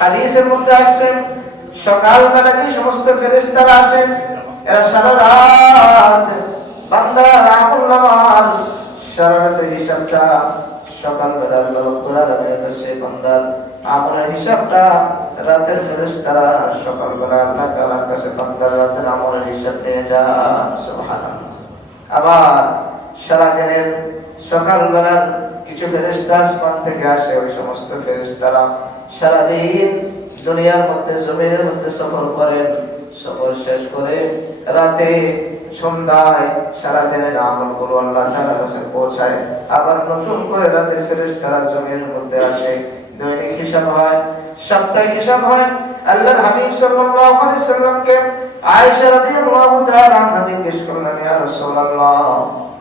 হাদিসের মধ্যে আসছে সকালবেলা যে সমস্ত ফেরেশতারা আসেন এরা সারা রাত বান্দার আমলনামার সারা রাতের হিসাবটা সকালবেলা আল্লাহ রাব্বুল আলামিনের কাছে বান্দার আমলের হিসাবটা রাতের ফেরেশতারা সকালবেলা আল্লাহ তাআলার কাছে বান্দার রাতের আমলের হিসাব নিয়ে যান। সুবহানাল্লাহ। আবার সারা দিনের সকালবেলার কিছু ফেরেশতা আসমান থেকে আসে, ওই সমস্ত ফেরেশতারা সারাদিন দুনিয়ার মধ্যে জমিনের মধ্যে সফর করেন, সফর শেষ করে রাতে সন্ধ্যায় সারাদিনের আমলগুলো আল্লাহ তাআলার কাছে পৌঁছায়। আবার নতুন করে রাতের ফেরেশতারা জমিনের মধ্যে আসে, দৈনিক হিসাব হয়, সাপ্তাহিক হিসাব হয়। আল্লাহর হাবিব সাল্লাল্লাহু আলাইহি সাল্লামকে আয়েশা রাদিয়াল্লাহু তাআলা আনহা জিজ্ঞেস করলেন, ইয়া রাসূলুল্লাহ,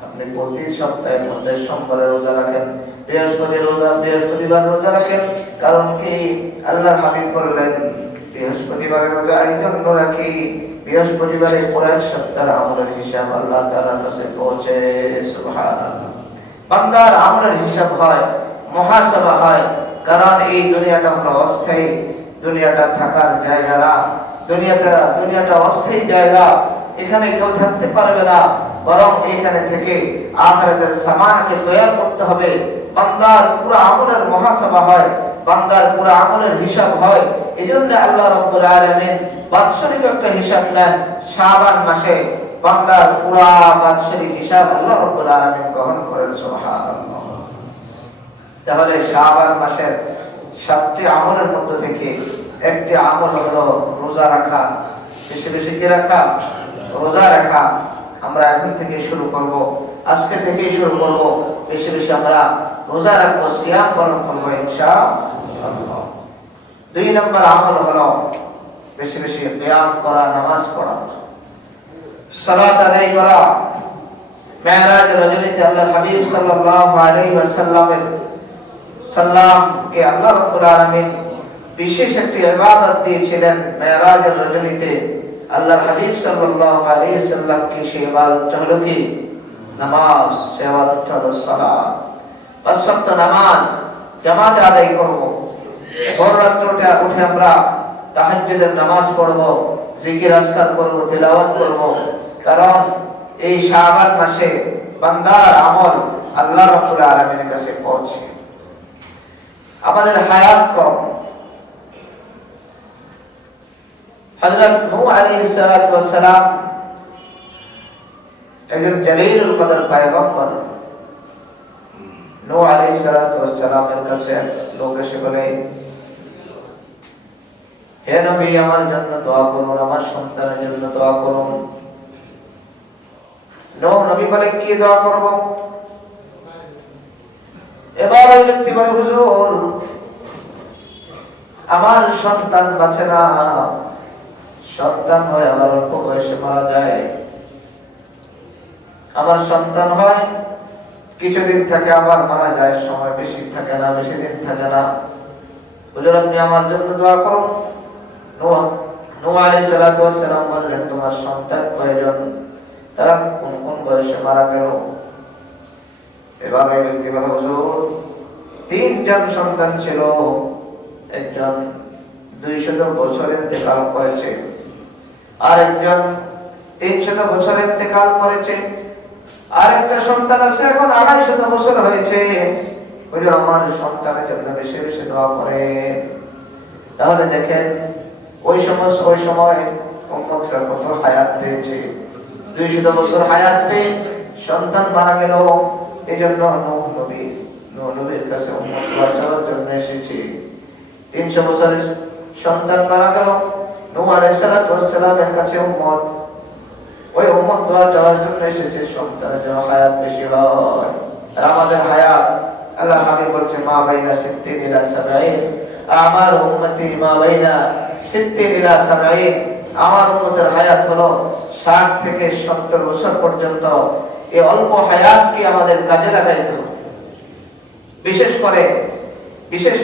আপনি প্রতি সপ্তাহের মধ্যে সোমবারে রোজা রাখেন, বৃহস্পতিবার রোজা রাখেন, কারণ কি? আল্লাহর হাবিব বললেন, বৃহস্পতিবারের রোজা এই জন্য রাখি, বৃহস্পতিবারে পুরো এক সপ্তাহের আমলের হিসাব আল্লাহ তাআলার কাছে পৌঁছে। সুবহানাল্লাহ। বান্দার আমলের হিসাব হয়, মুহাসাবা হয়, কারণ এই দুনিয়াটা হলো অস্থায়ী, দুনিয়াটা থাকার জায়গা না, দুনিয়াটা অস্থায়ী জায়গা, এখানে কেউ থাকতে পারবে না, বরং এখানে থেকে আখিরাতের সামানকে তৈরি করতে হবে। বান্দার পুরো আমলের মুহাসাবা হয়, বান্দার পুরো আমলের হিসাব হয়। এজন্য আল্লাহ রাব্বুল আলামিন বাৎসরিক একটা হিসাব নেন শাবান মাসে, বান্দার পুরো বাৎসরিক হিসাব আল্লাহ রাব্বুল আলামিন গ্রহণ করেন। সুবহানাল্লাহ। তাহলে শাবান মাসের 7টি আমলের মধ্য থেকে একটি আমল হলো রোজা রাখা। বেশি বেশি কি রাখা? রোজা রাখা। আমরা এখন থেকে শুরু করব, আজকে থেকেই শুরু করব, বেশি বেশি আমরা রোজা রাখবো, সিয়াম পালন করবো ইনশাআল্লাহ। 2 নম্বর আমল হলো বেশি বেশি কিয়াম করা, নামাজ পড়া, সালাত আদায় করা। মেরাজ রজনীতে আল্লাহর হাবিব সাল্লাল্লাহু আলাইহি ওয়াসাল্লামের সাল্লামকে আল্লাহ রাব্বুল আলামিন বিশেষ একটি ইবাদত দিয়েছিলেন। মেরাজের রজনীতে আল্লাহর হাবিব সাল্লাল্লাহু আলাইহি ওয়াসাল্লামকে সেই ইবাদতটা হলো কি? নামাজ। সেই ইবাদতটা হলো সালাত। 5 ওয়াক্ত নামাজ জামাতে আদায় করব। ভোর রাতে উঠে আমরা তাহাজ্জুদের নামাজ পড়ব, জিকির আজকার করব, তিলাওয়াত করব, কারণ এই শাবান মাসে বান্দার আমল আল্লাহ রাব্বুল আলামিনের কাছে পৌঁছে। আমাদের হায়াত কম। হযরত নূহ আলাইহিস সালাতু ওয়াস সালাম একজন জলিলুল কদর পয়গম্বর। নূহ আলাইহিস সালাতু ওয়াস সালামের কাছে লোক এসে বলে, হে নবী, আমার জন্য দোয়া করুন, আমার সন্তানের জন্য দোয়া করুন। নূহ নবী বলে, কি দোয়া করব? এবার ওই ব্যক্তি বলে, হুজুর, আমার সন্তান বাঁচে না, সন্তান হয় আমার অল্প বয়সে মারা যায়, আমার সন্তান হয় কিছুদিন থাকে আবার মারা যায়, সময় বেশি থাকে না, বেশি দিন থাকে না, হুজুর আপনি আমার জন্য দোয়া করুন। নূহ আলাইহিস সালাতু ওয়াস সালাম বললেন, তোমার সন্তান কয়জন? তারা কোন কোন বয়সে মারা গেল? এবার ওই ব্যক্তি বলে, হুজুর, 3 জন সন্তান ছিল, একজন 200 বছর ইন্তেকাল করেছে, আর একজন 300 বছর ইন্তেকাল করেছে, আর একটা সন্তান আছে এখন 250 বছর হয়েছে। হুজুর আমার সন্তানের জন্য বেশি বেশি দোয়া করে। তাহলে দেখেন ওই সময় উম্মতরা কত হায়াত পেয়েছে। 200 বছর হায়াত পেয়ে সন্তান মারা গেল। এইজন্য নূহ নবীর কাছে উম্মত বাঁচানোর জন্য এসেছে। 300 বছরের সন্তান মারা গেল, নূহ আলাইহিস সালাতু ওয়াস সালামের কাছে উম্মত, ওই উম্মত দোয়া চাওয়ার জন্য এসেছে সন্তানের জন্য হায়াত বেশি হয়। আর আমাদের হায়াত আল্লাহ হাবিব বলছে, মা বাইনা 60 ইলা 70, আমার উম্মতি মা বাইনা 60 ইলা 70, আমার উম্মতের হায়াত হলো 60 থেকে 70 বছর পর্যন্ত। এই অল্প হায়াত কি আমাদের কাজে লাগাইতে হবে। বিশেষ করে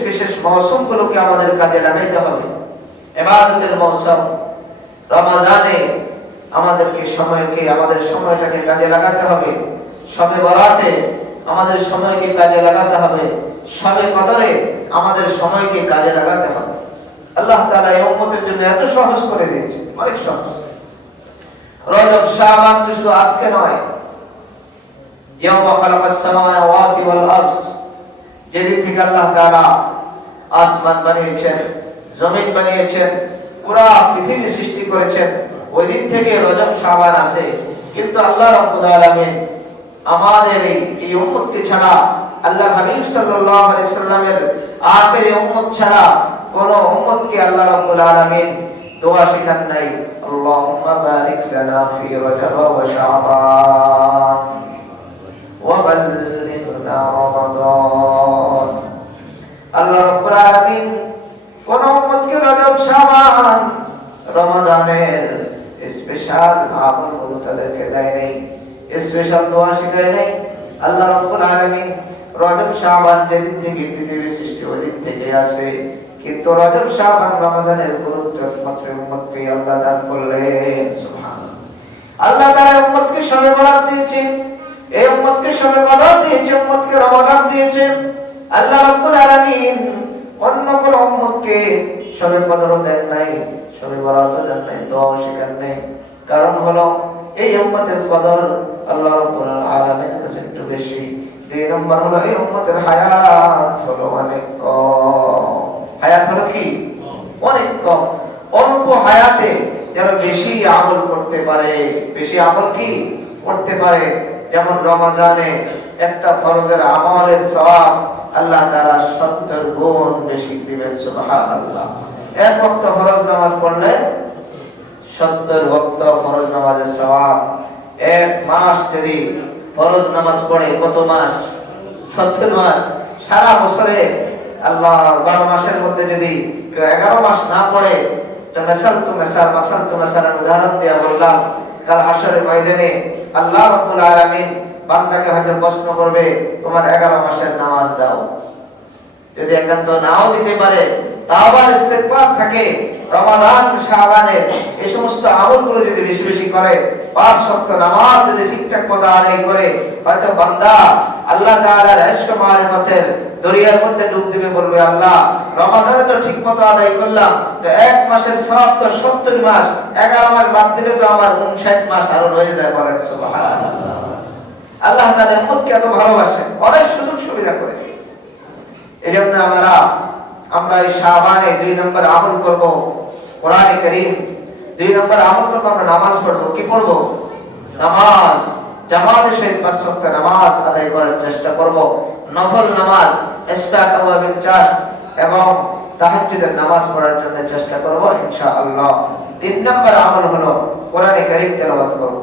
বিশেষ মৌসুমগুলোকে আমাদের কাজে লাগাইতে হবে। ইবাদতের মৌসুম রমাদানে আমাদের সময়টাকে কাজে লাগাতে হবে। শবে বরাতে আমাদের সময়কে কাজে লাগাতে হবে। শবে কদরে আমাদের সময়কে কাজে লাগাতে হবে। উম্মতের জন্য এত সহজ করে দিয়েছে, অনেক সহজ। রজব শাবান তো শুধু আজকে নয়, ইয়াওমা খালাকাস সামাওয়াতি ওয়াল আরদ, যেদিন থেকে আল্লাহ তাআলা আসমান বানিয়েছেন, জমিন বানিয়েছেন, পুরা পৃথিবী সৃষ্টি করেছেন, ওই দিন থেকে রজব শাবান আসে। কিন্তু আল্লাহ রাব্বুল আলামিন আমাদের এই উম্মতকে ছাড়া, আল্লাহ হাবিব সাল্লাল্লাহু আলাইহি সাল্লামের আখেরি উম্মত ছাড়া কোন উম্মতকে আল্লাহ রাব্বুল আলামিন দোয়া শেখান নাই, আল্লাহুম্মা বারিক লানা ফি রজব ওয়া শাবান ওয়া বাল্লিগনা রমাদান। আল্লাহ রাব্বুল আলামিন কোন উম্মতকে রজব শাবান রমাদানের স্পেশাল আমলগুলো তাদেরকে দেয় নাই, স্পেশাল দোয়া শেখায় নাই। আল্লাহ রাব্বুল আলামিন রজব শাবান যেদিন থেকে পৃথিবী সৃষ্টি ওই দিন থেকে আসে, কিন্তু রজব শাবান রমাদানের গুরুত্ব একমাত্র উম্মতকে আল্লাহ দান করলেন। সুবহানাল্লাহ। আল্লাহ তাআলা উম্মতকে শবে বরাত দিয়েছেন, এই উম্মতকে শবে বরাত দিয়েছে, উম্মতকে রমাদান দিয়েছেন। আল্লাহ রাব্বুল আলামিন অন্য কোন উম্মতকে শবে কদরও দেন নাই, শবে বরাতও দেন নাই, দোয়াও শেখান নাই। কারণ হলো এই উম্মতের কদর আল্লাহ রাব্বুল আলামিনের কাছে একটু বেশি। দুই নম্বর হলো এই উম্মতের হায়াত হলো অনেক কম। হায়াত হলো কি? অনেক কম। অল্প হায়াতে যেন বেশি আমল করতে পারে, বেশি আমল কি করতে পারে। যেমন রমজানে একটা ফরজের আমলের সওয়াব আল্লাহ তাআলা 70 গুণ বেশি দিবেন। সুবহানাল্লাহ। এক ওয়াক্ত ফরজ নামাজ পড়লে 70 ওয়াক্ত ফরজ নামাজের সওয়াব। এক মাস যদি ফরজ নামাজ পড়ে, কত মাস? 70 মাস। সারা বছরে আল্লাহ 12 মাসের মধ্যে যদি 11 মাস না পড়ে, তো মাসাল উদাহরণ দিয়ে বললাম, কাল হাশরের ময়দানে আল্লাহ রাব্বুল আলামিন বান্দাকে হয়তো প্রশ্ন করবে, তোমার 11 মাসের নামাজ দাও। যদি একান্ত নাও দিতে পারে, তাওবার ইস্তেগফার থাকে, রমাদান শাবানের এই সমস্ত আমলগুলো যদি বেশি বেশি করে, 5 ওয়াক্ত নামাজ যদি ঠিকঠাক মতো আদায় করে, হয়তো বান্দা আল্লাহ তাআলার ইশক মারিফতের দরিয়ার মধ্যে ডুব দিবে, বলবে আল্লাহ রমাদানে তো ঠিকমতো আদায় করলাম, তো এক মাসের সওয়াব তো 70 মাস, 11 মাস বাদ দিলে তো আমার 59 মাস আরো রয়ে যায়। বলেন সুবহানাল্লাহ। আল্লাহ তাআলা উম্মতকে এত ভালোবাসেন, অনেক সুযোগ সুবিধা করে। এজন্য আমরা এই শাবানে 2 নম্বর আমল করব কোরআনে কারীম, 2 নম্বর আমল করব আমরা নামাজ পড়ব। কি পড়ব? নামাজ। জামাতের সহিত 5 ওয়াক্ত নামাজ আদায় করার চেষ্টা করব। নফল নামাজ, ইশরাক আওয়াবিল চার এবং তাহাজ্জুদের নামাজ পড়ার জন্য চেষ্টা করব ইনশাআল্লাহ। 3 নম্বর আমল হলো কোরআনে কারীম তেলাওয়াত করব।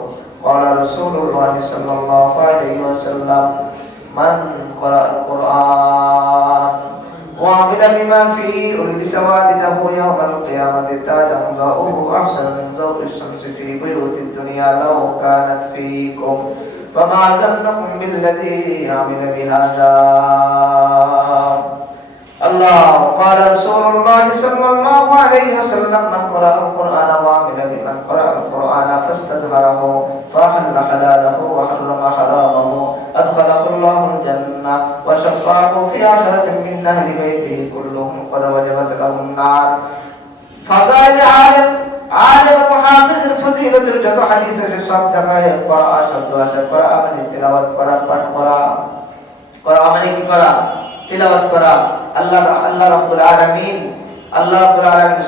قال رسول الله صلى الله عليه وسلم من قرأ القرآن وعمل بما فيه ألبس والده يوم القيامة تاجا ضوءه أحسن من ضوء الشمس في بيوت الدنيا لو كانت فيكم فما ظنكم بالذي عمل بهذا الله. قال رسول الله صلى الله عليه وسلم من قرأ القرآن وعمل بمن قرأ القرآن فاستظهره فأحل حلاله وحرم حرامه أدخله الله الجنة وشفعه في 10 من أهل بيته كلهم قد وجبت له النار. فضائل عالم محافظ الفضيلة الجد حديث الشرط جگہ قرآن شبد واسع قرآن من تلاوت قرآن پڑھ قرآن من کی قرآن তিলাওয়াত করা। আল্লাহ রাব্বুল আলামিন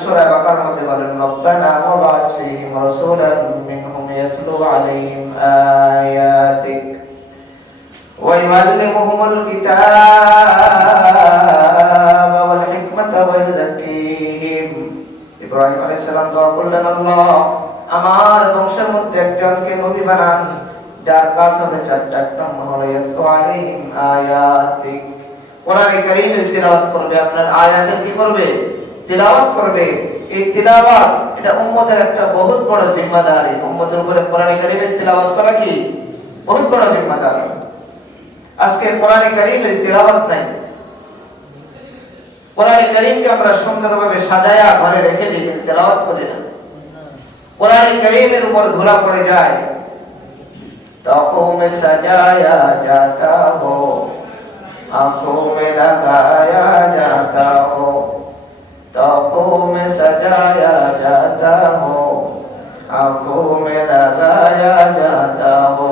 সূরা বাকারার মধ্যে বলেন, রব্বানা ওয়াবা'স ফীহিম রাসূলান মিনহুম ইয়াতলু আলাইহিম আয়াতিক ওয়া ইউআল্লিমুহুমুল কিতাবা ওয়াল হিকমাতা ওয়া ইউযাক্কিহিম। ইব্রাহিম আলাইহিস সালাম দোয়া করলেন, আল্লাহ আমার বংশের মধ্যে একজনকে নবী বানান যার কাজ হবে 4টা। নম্বর হলো ইয়াতলু আলাইহিম আয়াতিক, কোরআনে কারীমের তিলাওয়াত করবে, আপনার আয়াতের কি করবে? তিলাওয়াত করবে। এই তিলাওয়াত এটা উম্মতের একটা বহুত বড় জিম্মাদারি। উম্মতের উপরে কোরআনে কারীমের তিলাওয়াত করা কি বহুত বড় জিম্মাদারি। আজকে কোরআনে কারীমের তিলাওয়াত নাই। কোরআনে কারীমকে আমরা সুন্দরভাবে সাজায়া ঘরে রেখে দিই, তিলাওয়াত করি না। কোরআনে কারীমের উপর ধুলা পড়ে যায়, তাকও মে সাজায়া জাতা হো, आंखों में लगाया जाता हो, तोपों में सजाया जाता हो, आंखों में लगाया जाता हो,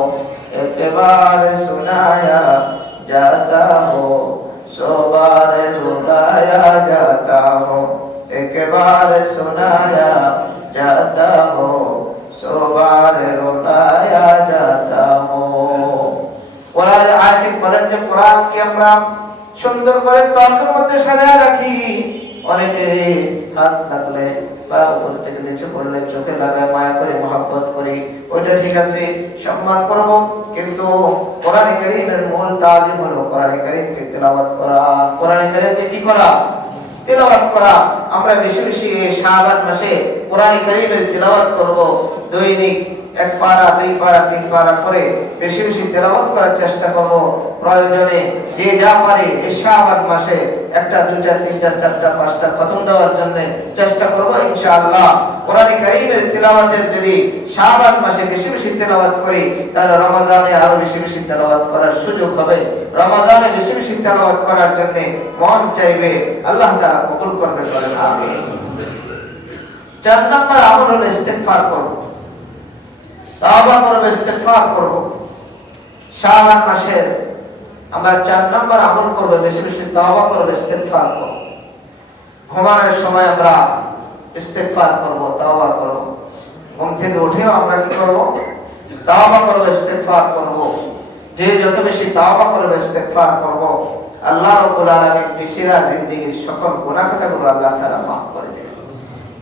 एक बार सुनाया जाता हो, 100 बार रुलाया जाता हो, एक बार सुनाया जाता हो, 100 बार रुलाया जाता हो। কোরআন আশিক বলেন যে কোরআনকে আমরা সুন্দর করে তর্কের মধ্যে সাজায় রাখি। অনেকে হাত থাকলে বা উপর থেকে নিচে পড়লে চোখে লাগায় মায়া করে মহব্বত করি, ওইটা ঠিক আছে, সম্মান করব, কিন্তু কোরআন কারীমের মূল তাজিম হলো কোরআন কারীমকে তেলাওয়াত করা। কোরআন কারীমকে কি করা? তেলাওয়াত করা। আমরা বেশি বেশি এই শাবান মাসে কোরআন কারীমের তেলাওয়াত করব। দৈনিক 1 পারা 2 পারা 3 পারা করে বেশি বেশি তেলাওয়াত করার চেষ্টা করব। প্রয়োজনে যে যা পারে এই শাবান মাসে 1টা 2টা 3টা 4টা 5টা খতম দেওয়ার জন্য চেষ্টা করব ইনশাআল্লাহ। কোরআন কারীমের তেলাওয়াতের যদি শাবান মাসে বেশি বেশি তেলাওয়াত করি, তাহলে রমাদানে আরো বেশি বেশি তেলাওয়াত করার সুযোগ হবে। রমাদানে বেশি বেশি তেলাওয়াত করার জন্য মন চাইবে, আল্লাহ তাআলা কবুল করবেন, বলেন আমিন। 4 নম্বর আমল হলো ইস্তিগফার করব, তওবা করব, ইস্তিগফার করব। শাবান মাসে আমরা 4 নম্বর আমল করব, বেশি বেশি তওবা করব, ইস্তিগফার করব। ঘুমানোর সময় আমরা ইস্তিগফার করব, তওবা করব। ঘুম থেকে উঠেও আমরা কি করব? তওবা করব, ইস্তিগফার করব। যে যত বেশি তওবা করবে, ইস্তিগফার করব, আল্লাহ রাব্বুল আলামিন পিছিয়ে জিন্দেগীর সকল গুনাহ খাতাগুলো আল্লাহ তাআলা মাফ করে দেবেন।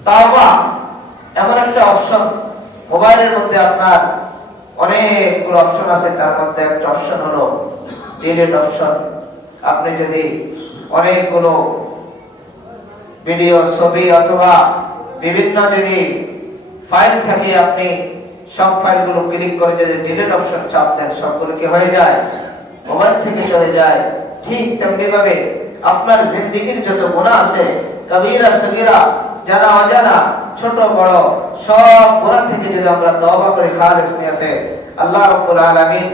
তওবা এমন একটা অপশন, মোবাইলের মধ্যে আপনার অনেকগুলো অপশন আছে, তার মধ্যে একটা অপশন হলো ডিলিট অপশন। আপনি যদি অনেকগুলো ভিডিও, ছবি অথবা বিভিন্ন যদি ফাইল থাকে, আপনি সব ফাইলগুলো ক্লিক করে যদি ডিলিট অপশন চাপ দেন, সবগুলো কি হয়ে যায়? মোবাইল থেকে চলে যায়। ঠিক তেমনি ভাবে আপনার জিন্দেগীর যত গুনাহ আছে, কবিরা সগীরা, জানা অজানা, ছোট বড় সব গুনাহ থেকে যদি আমরা তওবা করি খালিস নিয়তে, আল্লাহ রাব্বুল আলামিন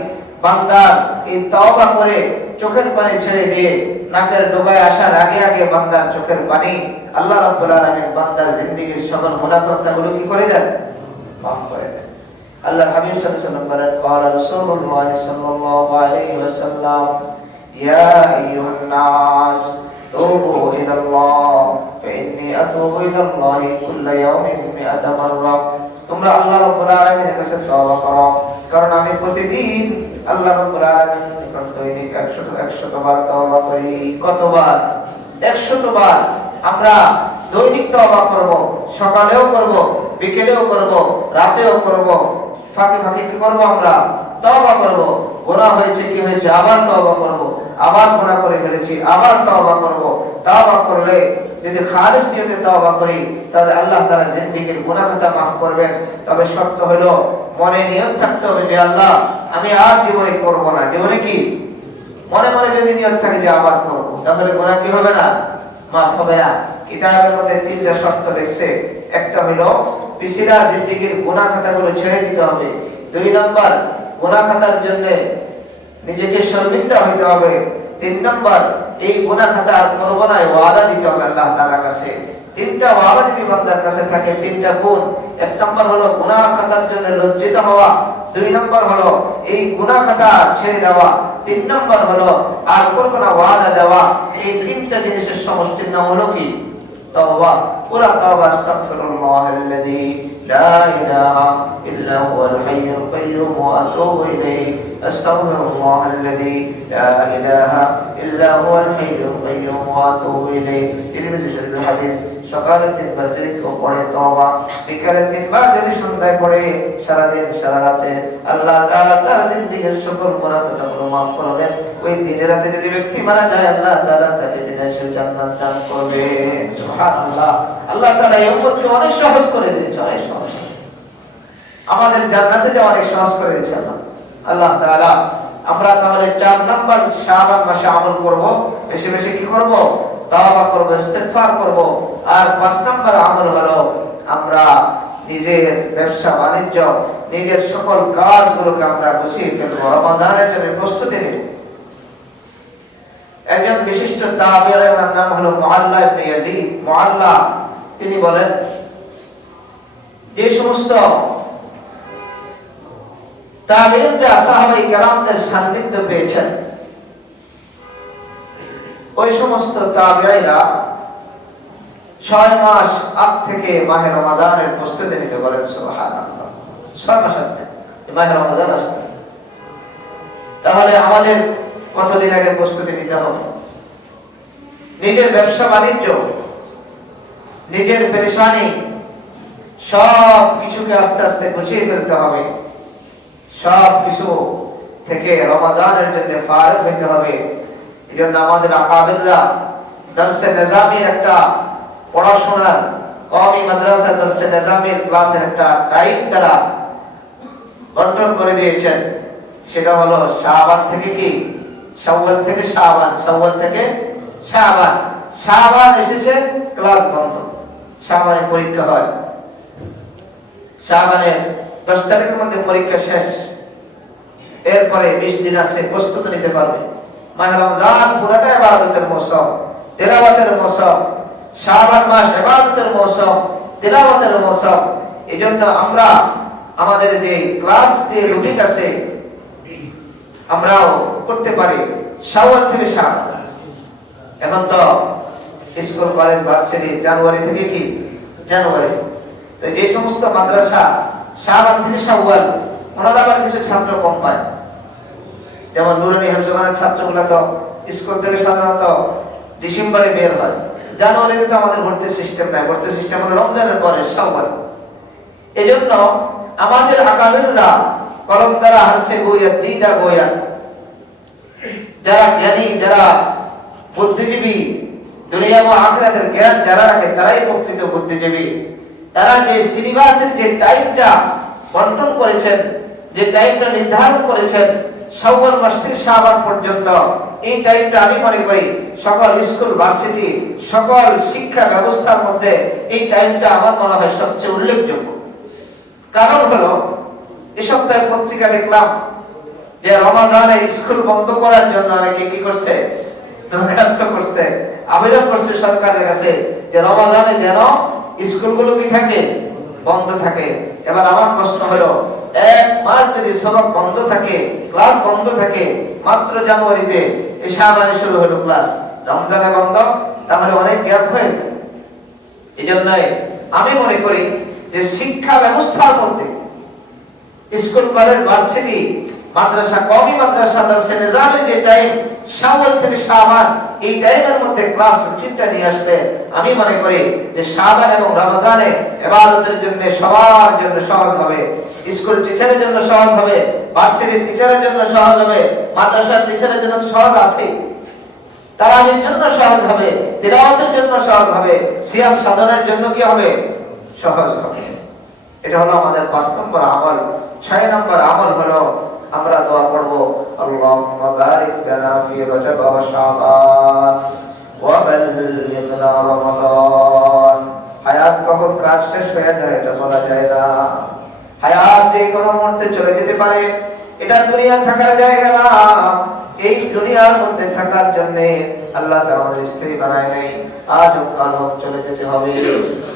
বান্দার এই তওবা করে চোখের পানি ছেড়ে দিয়ে নাকের ডগায় আসার আগে আগে বান্দার চোখের পানি আল্লাহ রাব্বুল আলামিন বান্দার জিন্দেগীর সকল গুনাহ কথাগুলো কি করে দেন? মাফ করে দেন। আল্লাহ হাবিব সাল্লাল্লাহু আলাইহি ওয়াসাল্লাম বলেন, قال رسول الله صلى الله عليه وسلم يا ايها الناس توبوا الى الله فاني اتوب الى الله كل يوم 100 مرة। তোমরা আল্লাহ রাব্বুল আলামিনের কাছে তওবা করো, কারণ আমি প্রতিদিন আল্লাহ রাব্বুল আলামিনের নিকট দৈনিক 100 বার তওবা করি। কতবার? 100 বার। আমরা দৈনিক তওবা করব, সকালেও করব, বিকেলেও করব, রাতেও করব। ফাঁকে ফাঁকে কি করব? আমরা তওবা করব। গুনাহ হয়েছে, কি হয়েছে, আবার তওবা করব। আবার গুনাহ করে ফেলেছি, আবার তওবা করব। তওবা করলে যদি খালিস নিয়তে তওবা করি, তাহলে আল্লাহ তাআলা জিন্দেগীর গুনাহ খাতা মাফ করবেন। তবে শর্ত হলো মনে নিয়ত থাকতে হবে যে আল্লাহ আমি আর জীবনে করব না। জীবনে কি মনে মনে যদি নিয়ত থাকে যে আবার করব, তাহলে গুনাহ কি হবে না? মাফ হবে না। কিতাবের মধ্যে 3টা শর্ত লিখছে। একটা হলো পিছিলা জিন্দেগীর গুনাহ খাতাগুলো ছেড়ে দিতে হবে। 2 নম্বর, গুনাহ খাতার জন্য নিজেকে শর্মিন্দা হইতে হবে। 3 নম্বর, এই গুনাহ খাতা আর করব না, ওয়াদা দিতে হবে আল্লাহ তাআলার কাছে। 3টা ওয়াদা যদি বান্দার কাছে থাকে, 3টা গুণ। 1 নম্বর হলো গুনাহ খাতার জন্য লজ্জিত হওয়া। 2 নম্বর হলো এই গুনাহ খাতা ছেড়ে দেওয়া। 3 নম্বর হলো আর করব না ওয়াদা দেওয়া। এই 3টা জিনিসের সমষ্টির নাম হলো কি? তওবা। পুরা তওবা। আস্তাগফিরুল্লাহাল্লাযী লা ইলাহা ইল্লা হুয়াল হাইয়ুল কাইয়্যুম ওয়া আতুবু ইলাইহি। আস্তাগফিরুল্লাহাল্লাযী লা ইলাহা ইল্লা হুয়াল হাইয়ুল কাইয়্যুম ওয়া আতুবু ইলাইহি। তিরমিজি শরীফের হাদিস। সকালে 3 বার যদি কেউ পড়ে তওবা, বিকালে 3 বার যদি সন্ধ্যায় পড়ে, সারা দিন সারা রাতে আল্লাহ তাআলা তার জিন্দেগীর সকল গুনাহ খাতাগুলো মাফ করবেন। ওই দিনের রাতে যদি ব্যক্তি মারা যায়, আল্লাহ তাআলা তাকে বিনাশের জান্নাত দান করবে। সুবহানাল্লাহ। আল্লাহ তাআলা এই উম্মতকে অনেক সহজ করে দিয়েছে, অনেক সহজ। আমাদের জান্নাতে যাওয়া অনেক সহজ করে দিয়েছে আল্লাহ তাআলা। আমরা তাহলে 4 নম্বর শাবান মাসে আমল করব, বেশি বেশি কি করব? তওবা করব, ইস্তিগফার করব। আর 5 নম্বর আমল হলো আমরা নিজের ব্যবসা বাণিজ্য, নিজের সকল কাজগুলোকে আমরা গুছিয়ে ফেলবো, রমাদানের জন্য প্রস্তুতি নেব। একজন বিশিষ্ট তাবেঈর নাম হলো মুআল্লা ইবনে ইয়াজিদ। মুআল্লা তিনি বলেন, যে সমস্ত তাবেঈনরা সাহাবায়ে কেরামদের সান্নিধ্য পেয়েছেন, ওই সমস্ত তাবেঈরা 6 মাস আগ থেকে মাহে রমাদানের প্রস্তুতি নিতে বলেন। সুবহানাল্লাহ, 6 মাস আগে মাহে রমাদান আসছে। তাহলে আমাদের কতদিন আগে প্রস্তুতি নিতে হবে? নিজের ব্যবসা বাণিজ্য, নিজের পেরেশানি সব কিছুকে আস্তে আস্তে গুছিয়ে ফেলতে হবে। সব কিছু থেকে রমাদানের জন্য ফারিগ হতে হবে। এই জন্য আমাদের আকাবিররা দরসে নিজামির একটা পড়াশোনার কওমি মাদ্রাসা দরসে নিজামির ক্লাসের একটা টাইম তারা বন্টন করে দিয়েছেন। সেটা হলো শাবান থেকে কি শাওয়াল থেকে শাবান, শাওয়াল থেকে শাবান। শাবান এসেছে, ক্লাস বন্ধ। শাবানে পরীক্ষা হয়, শাবানের 10 তারিখের মধ্যে পরীক্ষা শেষ। এরপরে 20 দিন আছে, প্রস্তুতি নিতে পারবে। মাহে রমজান পুরোটা ইবাদতের মৌসুম, তিলাওয়াতের মৌসুম। শাবান মাস ইবাদতের মৌসুম, তিলাওয়াতের মৌসুম। এজন্য আমরা আমাদের যে ক্লাস যে রুটিন আছে আমরাও করতে পারি শাওয়াল থেকে শাবান। এখন তো স্কুল কলেজ ভার্সিটি জানুয়ারি থেকে কি জানুয়ারি। তো যে সমস্ত মাদ্রাসা শাবান থেকে শাওয়াল, ওনারা আবার কিছু ছাত্র কম পায়। যেমন নুরানি হেফজখানার ছাত্রগুলো তো স্কুল থেকে সাধারণত ডিসেম্বরে বের হয়। জানুয়ারিতে তো আমাদের ভর্তি সিস্টেম নাই, ভর্তি সিস্টেম হলো রমজানের পরে শাওয়াল। এজন্য আমাদের আকাবিররা কলম দ্বারা হচ্ছে বইয়া দিদা বইয়া, যারা জ্ঞানী, যারা বুদ্ধিজীবী, দুনিয়া ও আখিরাতের জ্ঞান যারা রাখে তারাই প্রকৃত বুদ্ধিজীবী। তারা যে সিলেবাসের যে টাইমটা বন্টন করেছেন, যে টাইমটা নির্ধারণ করেছেন শাওয়াল মাস থেকে শাবান পর্যন্ত, এই টাইমটা আমি মনে করি সকল স্কুল ভার্সিটি সকল শিক্ষা ব্যবস্থার মধ্যে এই টাইমটা আমার মনে হয় সবচেয়ে উল্লেখযোগ্য। কারণ হলো এই সপ্তাহে পত্রিকা দেখলাম যে রমাদানে স্কুল বন্ধ করার জন্য অনেকে কি করছে, দরখাস্ত করছে, আবেদন করছে সরকারের কাছে যে রমাদানে যেন স্কুলগুলো কি থাকে, বন্ধ থাকে। এবার আমার প্রশ্ন হলো, 1 মাস যদি সবক বন্ধ থাকে, ক্লাস বন্ধ থাকে, মাত্র জানুয়ারিতে এই শাবানে শুরু হলো ক্লাস, রমজানে বন্ধ, তাহলে অনেক গ্যাপ হয়ে যায়। এই জন্য আমি মনে করি যে শিক্ষা ব্যবস্থার মধ্যে স্কুল কলেজ ভার্সিটি মাদ্রাসা কওমি মাদ্রাসা দরসে নিজামের যে টাইম শাওয়াল থেকে শাবান, এই টাইমের মধ্যে ক্লাস রুটিনটা নিয়ে আসলে আমি মনে করি যে শাবান এবং রমজানে ইবাদতের জন্য সবার জন্য সহজ হবে। স্কুল টিচারের জন্য সহজ হবে, ভার্সিটি টিচারের জন্য সহজ হবে, মাদ্রাসার টিচারের জন্য সহজ আছে, তারাবির জন্য সহজ হবে, তিলাওয়াতের জন্য সহজ হবে, সিয়াম সাধনের জন্য কি হবে, সহজ হবে। এটা হলো আমাদের 5 নম্বর আমল। 6 নম্বর আমল হলো আমরা দোয়া করব, আল্লাহুম্মা বারিক লানা ফি রজব ওয়া শাবান ওয়া বাল্লিগনা রমাদান। হায়াত কখন কাজ শেষ হয়ে যায় এটা বলা যায় না। হায়াত যে কোনো মুহূর্তে চলে যেতে পারে, এটা দুনিয়া থাকার জায়গা না। এই দুনিয়ার মধ্যে থাকার জন্য আল্লাহ তাআলা আমাদের স্ত্রী বানায় নাই, আজ ও কাল হোক চলে যেতে হবে।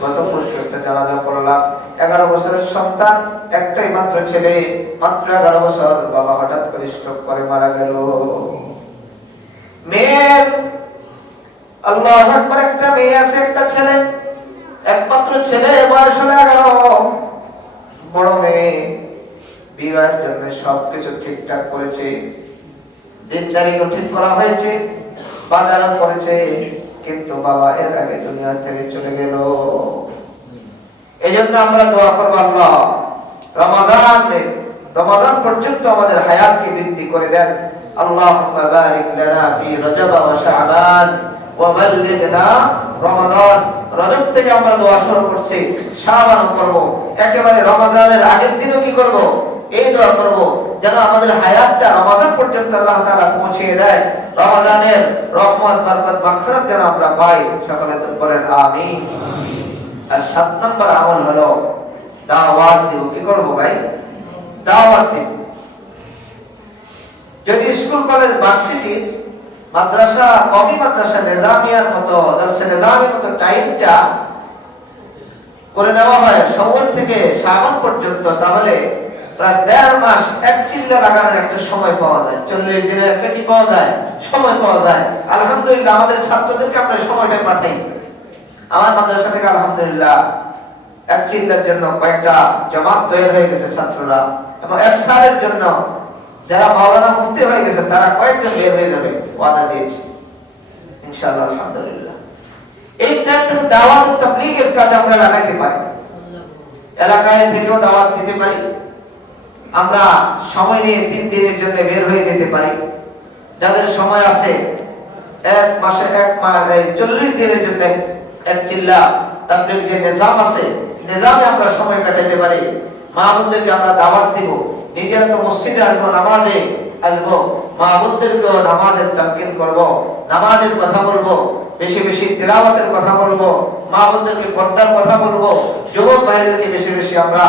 গত পরশু একটা জানাজা করলাম, 11 বছরের সন্তান, একটাই মাত্র ছেলে, মাত্র 11 বছর, বাবা হঠাৎ করে স্ট্রোক করে মারা গেল। মেয়ের আল্লাহু আকবার একটা মেয়ে আছে, একটা ছেলে, একমাত্র ছেলে, বয়স হলো 11। বড় মেয়ে বিবাহের জন্য সবকিছু ঠিকঠাক করেছে, দিন তারিখও ঠিক করা হয়েছে, বাজারও করেছে, কিন্তু বাবা এর আগে দুনিয়া থেকে চলে গেল। এজন্য আমরা দোয়া করব, আল্লাহ রমাদান পর্যন্ত আমাদের হায়াতকে বৃদ্ধি করে দেন। আল্লাহুম্মা বারিক লানা ফি রজব ওয়া শাবান ওয়া বাল্লিগনা রমাদান। রজব থেকে আমরা দোয়া শুরু করছি, শাবান করব, একেবারে রমাদানের আগের দিনও কি করব, এই দোয়া করব যেন আমাদের হায়াতটা রমাদান পর্যন্ত আল্লাহ তাআলা পৌঁছে দেয়। রমাদানের রহমত, বরকত, মাগফিরাত যেন আমরা পাই। সকলে বলেন আমিন। আর 7 নম্বর আমল হলো দাওয়াত দিব। কি করব ভাই? দাওয়াত দিব। যদি স্কুল কলেজ ভার্সিটি মাদ্রাসা কমি মাদ্রাসা নিজামিয়ার মতো দর্শে নিজামের মতো টাইমটা করে নেওয়া হয় শাওয়াল থেকে শাবান পর্যন্ত, তাহলে প্রায় 1.5 মাস এক চিল্লা লাগানোর একটা সময় পাওয়া যায়, 40 দিনের একটা কি পাওয়া যায়, সময় পাওয়া যায়। আলহামদুলিল্লাহ আমাদের ছাত্রদেরকে আমরা সময়টা পাঠাই। আমার মাদ্রাসা থেকে আলহামদুলিল্লাহ এক চিল্লার জন্য কয়েকটা জামাত তৈরি হয়ে গেছে ছাত্ররা, এবং এক সালের জন্য যারা মাওলানা মুফতি হয়ে গেছে তারা কয়েকজন বের হয়ে যাবে ওয়াদা দিয়েছে ইনশাআল্লাহ। আলহামদুলিল্লাহ এই টাইমটা দাওয়াত ও তাবলীগের কাজে আমরা লাগাইতে পারি, এলাকায় থেকেও দাওয়াত দিতে পারি। আমরা সময় নিয়ে 3 দিনের জন্য বের হয়ে যেতে পারি। যাদের সময় আছে 1 মাসে 1 মাস 40 দিনের জন্য এক চিল্লা তাবলীগ যে নিজাম আছে নিজামে আমরা সময় কাটাতে পারি। মা বোনদেরকে আমরা দাওয়াত দিব, নিজেরা তো মসজিদে আসবো, নামাজে আসবো, মা বোনদেরকেও নামাজের তালকিন করব, নামাজের কথা বলবো, বেশি বেশি তিলাওয়াতের কথা বলবো, মা বোনদেরকে পর্দার কথা বলবো, যুবক ভাইদেরকে বেশি বেশি আমরা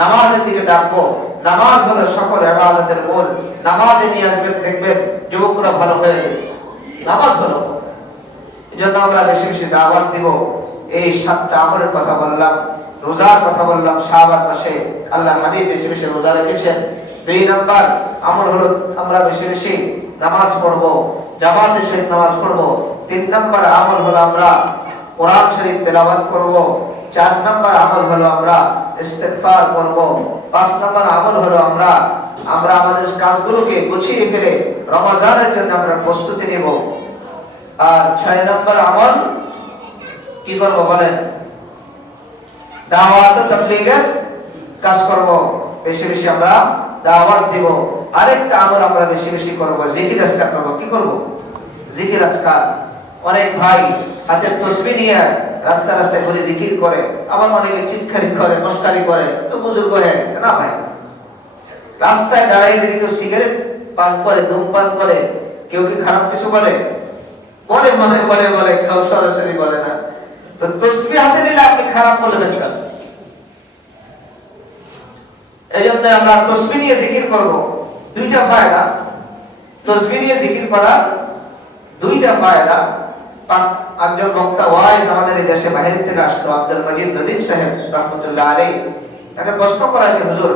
নামাজের দিকে ডাকবো। নামাজ হলো সকল ইবাদতের মূল। নামাজে নিয়ে আসবেন, দেখবেন যুবকরা ভালো হয়ে গেছে। নামাজ হলো, এজন্য আমরা বেশি বেশি দাওয়াত দিব। এই 7টা আমলের কথা বললাম, রোজার কথা বললাম। শাবান মাসে আল্লাহ হাবিব বেশি বেশি রোজা রেখেছেন। 2 নাম্বার আমল হলো আমরা বেশি বেশি নামাজ পড়বো, জামাতের সহিত নামাজ পড়বো। 3 নাম্বার আমল হলো আমরা কোরআন শরীফ তেলাওয়াত করব। 4 নাম্বার আমল হলো আমরা ইস্তিগফার করব। 5 নাম্বার আমল হলো আমরা আমাদের কাজগুলোকে গুছিয়ে ফেলে রমজানের জন্য আমরা প্রস্তুতি নেব। আর 6 নাম্বার আমল কি করব বলেন? দাওয়াত ও তাবলীগের কাজ করব, বেশি বেশি আমরা দাওয়াত দিব। আরেকটা আমল আমরা বেশি বেশি করব, জিকির আজকার করব। কি করব? জিকির আজকার। অনেক ভাই হাতে তাসবিহ নিয়ে রাস্তা রাস্তায় ঘুরে জিকির করে, আবার অনেকে চিৎকারি করে, মস্কারি করে, তো বুজুর্গ হয়ে গেছে না ভাই। রাস্তায় দাঁড়িয়ে যদি কেউ সিগারেট পান করে, ধূমপান করে, কেউ কি খারাপ কিছু বলে? বলে মনে বলে বলে, কেউ সরাসরি বলে না। তো তাসবিহ হাতে নিলে আপনি খারাপ বলবেন কেন? এইজন্য আমরা তাসবিহ নিয়ে জিকির করব। 2টা ফায়দা তাসবিহ নিয়ে জিকির করার, 2টা ফায়দা। একজন বক্তা ওয়াইজ আমাদের এই দেশে বাইরে থেকে আসতো, আব্দুল মজিদ নদীম সাহেব রাহমাতুল্লাহ আলাইহি। তাকে প্রশ্ন করা যে হুজুর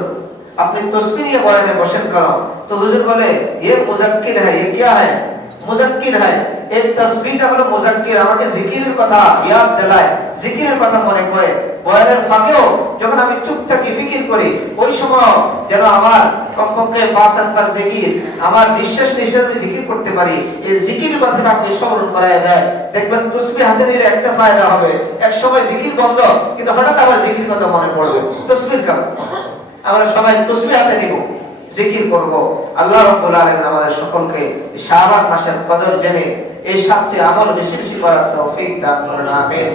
আপনি তাসবিহ নিয়ে বয়ানে বসেন কেন? তো হুজুর বলে ये मुज़क्किर है। ये क्या है? मुज़क्किर है। এই তাসবিহটা হলো মুযাক্কির, আমাকে জিকিরের কথা ইয়াদ দিলায়, জিকিরের কথা মনে পড়ে। বয়ানের ফাঁকেও যখন আমি চুপ থাকি, ফিকির করি, ওই সময় যেন আমার কমপক্ষে 5 নাম্বার জিকির, আমার নিঃশ্বাস নিঃশ্বাস জিকির করতে পারি। এই জিকিরের কথাটা আপনি স্মরণ করায় দেয়, দেখবেন তাসবিহ হাতে নিলে একটা ফায়দা হবে। এক সময় জিকির বন্ধ, কিন্তু হঠাৎ আবার জিকির কথা মনে পড়বে। তাসবিহ কাম আমরা সবাই তাসবিহ হাতে নিব, জিকির করব। আল্লাহ রাব্বুল আলামিন আমাদের সকলকে শাবান মাসের কদর জেনে এই 7টি আমল বেশি বেশি করার তৌফিক দান করুন। আমিন।